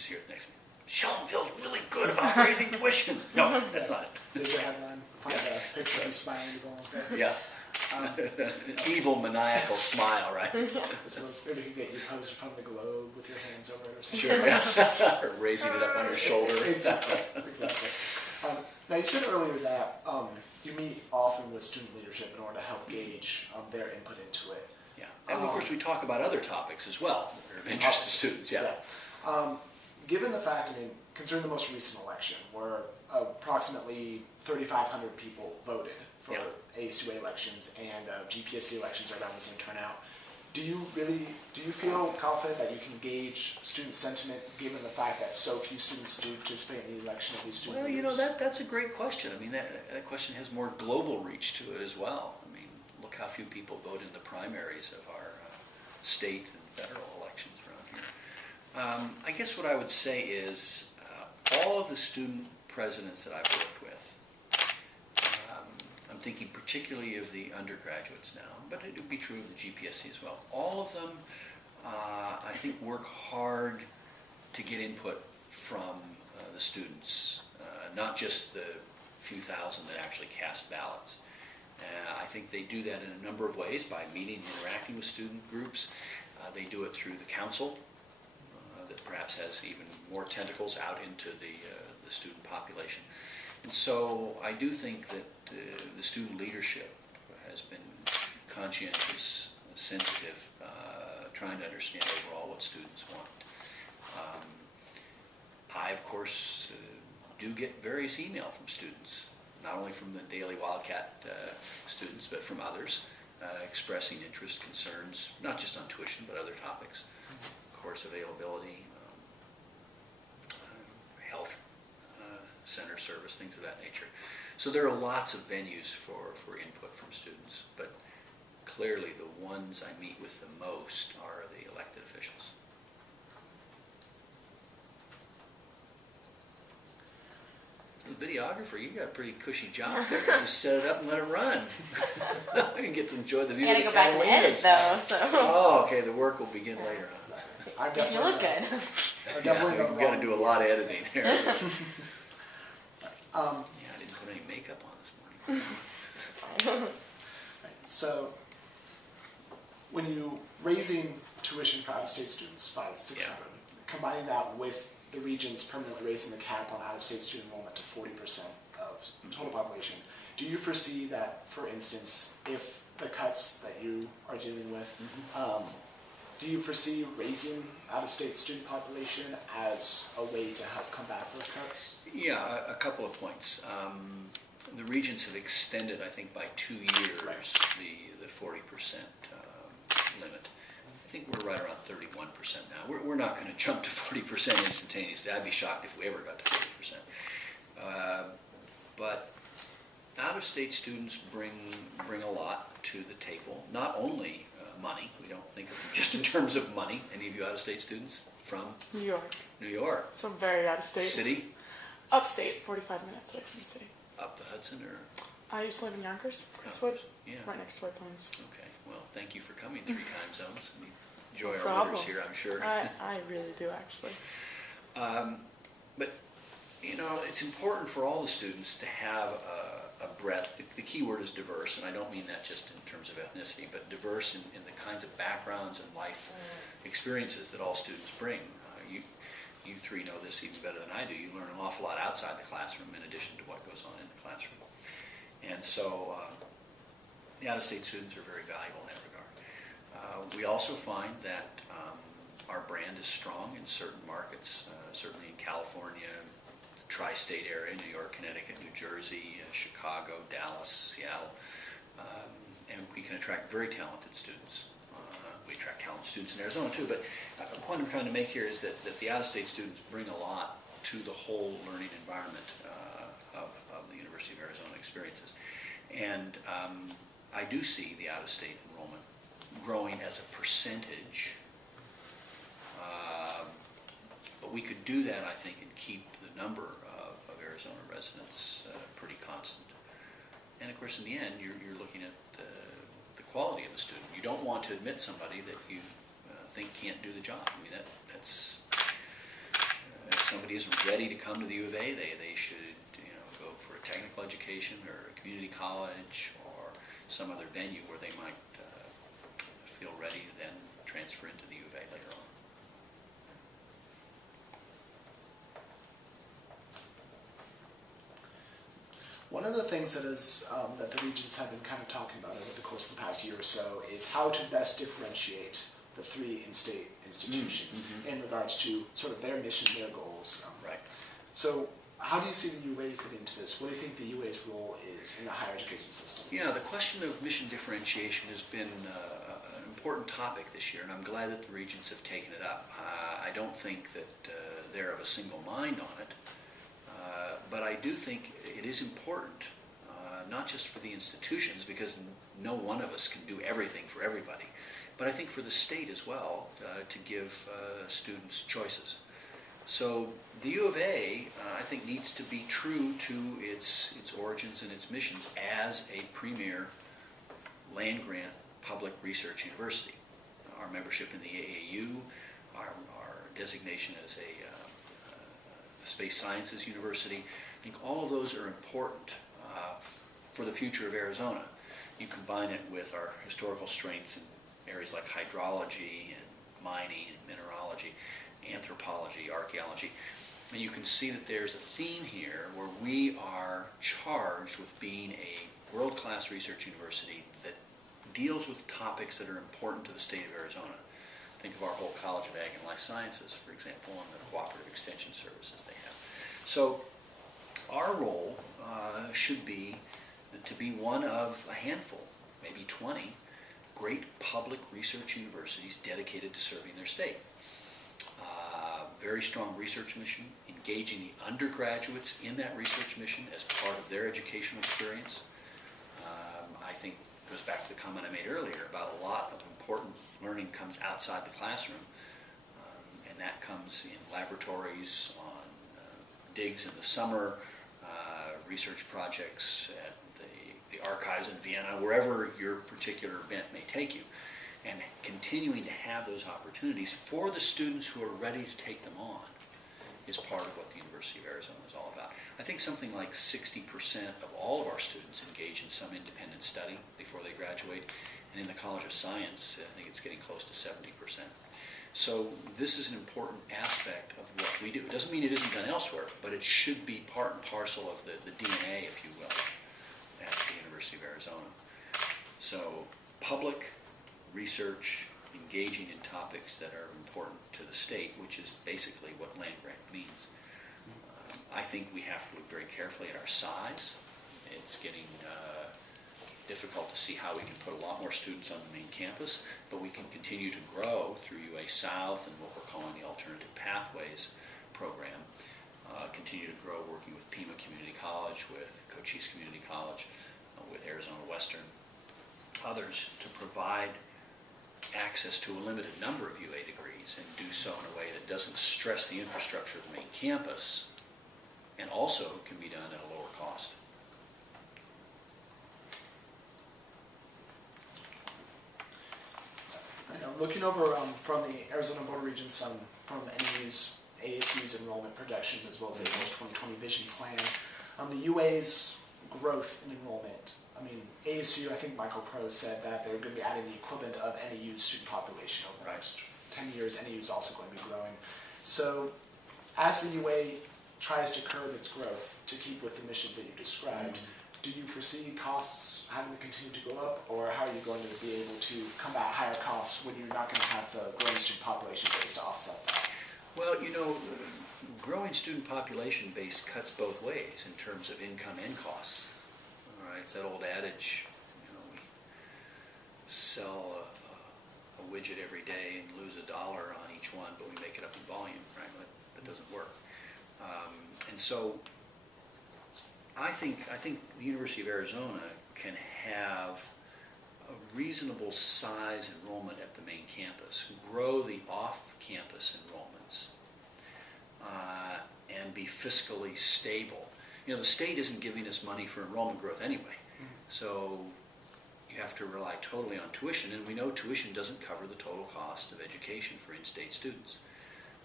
just hear it next to me. Shelton feels really good about raising tuition. No, that's not it. There's your headline. Find a picture of you smiling to go on there. Yeah. An evil, maniacal smile, right? Maybe you can get your poster from the globe with your hands over it or something. Sure, yeah. Or raising it up on your shoulder. Exactly. Now, you said earlier that you meet often with student leadership in order to help gauge their input into it. Yeah, and of course we talk about other topics as well that are of interest to students, yeah. Given the fact, considering the most recent election, where approximately 3,500 people voted for ASUA elections and GPSC elections are around the same turnout, do you feel confident that you can gauge student sentiment given the fact that so few students do participate in the election of these student leaders? That's a great question. That question has more global reach to it as well. Look how few people vote in the primaries of our state and federal elections around here. I guess what I would say is all of the student presidents that I've worked with, I'm thinking particularly of the undergraduates now, but it would be true of the GPSC as well. All of them, I think, work hard to get input from the students, not just the few thousand that actually cast ballots. I think they do that in a number of ways, by meeting and interacting with student groups. They do it through the council, that perhaps has even more tentacles out into the student population. And so I do think that the student leadership has been conscientious, sensitive, trying to understand overall what students want. I, of course, do get various email from students, not only from the Daily Wildcat students, but from others, expressing interest, concerns, not just on tuition, but other topics, course availability, health center service, things of that nature. So there are lots of venues for input from students, but clearly the ones I meet with the most are the elected officials. The videographer, you got a pretty cushy job there. You just set it up and let it run. You can get to enjoy the view of the Catalinas. You gotta go back and edit though, so. Oh, okay, the work will begin later on. You look good. Yeah, we've got to do a lot of editing here. Yeah, I didn't put any makeup on this morning. So, when you raising tuition for out-of-state students by 600, combining that with the regions permanently raising the cap on out-of-state student enrollment to 40% of total population, do you foresee that, for instance, if the cuts that you are dealing with, do you foresee raising out-of-state student population as a way to help combat those cuts? Yeah, a couple of points. The regions have extended, I think, by 2 years the 40% limit. I think we're right around 31% now. We're not going to jump to 40% instantaneously. I'd be shocked if we ever got to 40%. But out-of-state students bring a lot to the table. Not only money. We don't think of them just in terms of money. Any of you out-of-state students from? New York. New York. So I'm very out-of-state. City? Upstate, 45 minutes away from the city. Up the Hudson, or? I used to live in Yonkers, Crestwood, Yeah. right next to White Plains. Okay. Well, thank you for coming 3 time zones. We enjoy No our winters here, I'm sure. I really do, actually. But, you know, it's important for all the students to have a breadth. The key word is diverse, and I don't mean that just in terms of ethnicity, but diverse in the kinds of backgrounds and life experiences that all students bring. You three know this even better than I do. You learn an awful lot outside the classroom in addition to what goes on in the classroom. And so the out-of-state students are very valuable in that regard. We also find that our brand is strong in certain markets, certainly in California, the tri-state area, New York, Connecticut, New Jersey, Chicago, Dallas, Seattle, and we can attract very talented students. We attract talented students in Arizona too, but the point I'm trying to make here is that the out-of-state students bring a lot to the whole learning environment of the University of Arizona experiences. And I do see the out-of-state enrollment growing as a percentage, but we could do that, I think, and keep the number of Arizona residents pretty constant. And of course, in the end, you're looking at the quality of the student. You don't want to admit somebody that you think can't do the job. I mean, that's somebody isn't ready to come to the U of A, they should, go for a technical education or a community college or some other venue where they might feel ready to then transfer into the U of A later on. One of the things that the regions have been kind of talking about over the course of the past year or so is how to best differentiate the three in-state institutions in regards to sort of their mission, their goals. Right. So how do you see the UA fit into this? What do you think the UA's role is in the higher education system? Yeah, the question of mission differentiation has been an important topic this year, and I'm glad that the regions have taken it up. I don't think that they're of a single mind on it. But I do think it is important, not just for the institutions, because no one of us can do everything for everybody, but I think for the state as well, to give students choices. So the U of A, I think, needs to be true to its origins and its missions as a premier land-grant public research university. Our membership in the AAU, our designation as a space sciences university, I think all of those are important for the future of Arizona. You combine it with our historical strengths in areas like hydrology and mining and mineralogy, anthropology, archaeology, and you can see that there's a theme here where we are charged with being a world-class research university that deals with topics that are important to the state of Arizona. Think of our whole College of Ag and Life Sciences, for example, and the cooperative extension services they have. So our role should be to be one of a handful, maybe 20, great public research universities dedicated to serving their state. Very strong research mission, engaging the undergraduates in that research mission as part of their educational experience. I think it goes back to the comment I made earlier about a lot of important learning comes outside the classroom, and that comes in laboratories, on digs in the summer, research projects at the archives in Vienna, wherever your particular event may take you, and continuing to have those opportunities for the students who are ready to take them on is part of what the University of Arizona is all about. I think something like 60% of all of our students engage in some independent study before they graduate, and in the College of Science, I think it's getting close to 70%. So this is an important aspect of what we do. It doesn't mean it isn't done elsewhere, but it should be part and parcel of the DNA, if you will, at the University of Arizona. So public research, engaging in topics that are important to the state, which is basically what land grant means. I think we have to look very carefully at our size. It's getting difficult to see how we can put a lot more students on the main campus, but we can continue to grow through UA South and what we're calling the Alternative Pathways program. Continue to grow working with Pima Community College, with Cochise Community College, with Arizona Western, others, to provide access to a limited number of UA degrees and do so in a way that doesn't stress the infrastructure of the main campus, and also can be done at a lower cost. I know, looking over from the Arizona Board of Regents, from NU's ASU's enrollment projections as well as ASU's 2020 vision plan, the UA's growth in enrollment. I mean, ASU, I think Michael Crow said that they're going to be adding the equivalent of NAU's student population over the next 10 years. NAU is also going to be growing. So as the UA tries to curb its growth to keep with the missions that you described, do you foresee costs having to continue to go up, or how are you going to be able to combat higher costs when you're not going to have the growing student population base to offset that? Well, growing student population base cuts both ways in terms of income and costs. All right, it's that old adage, we sell a widget every day and lose $1 on each one, but we make it up in volume, right? That doesn't work. And so I think the University of Arizona can have a reasonable size enrollment at the main campus, grow the off-campus enrollments, and be fiscally stable. The state isn't giving us money for enrollment growth anyway, so you have to rely totally on tuition, and we know tuition doesn't cover the total cost of education for in-state students.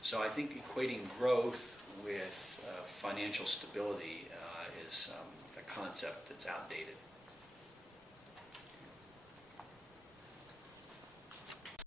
So I think equating growth with financial stability is a concept that's outdated.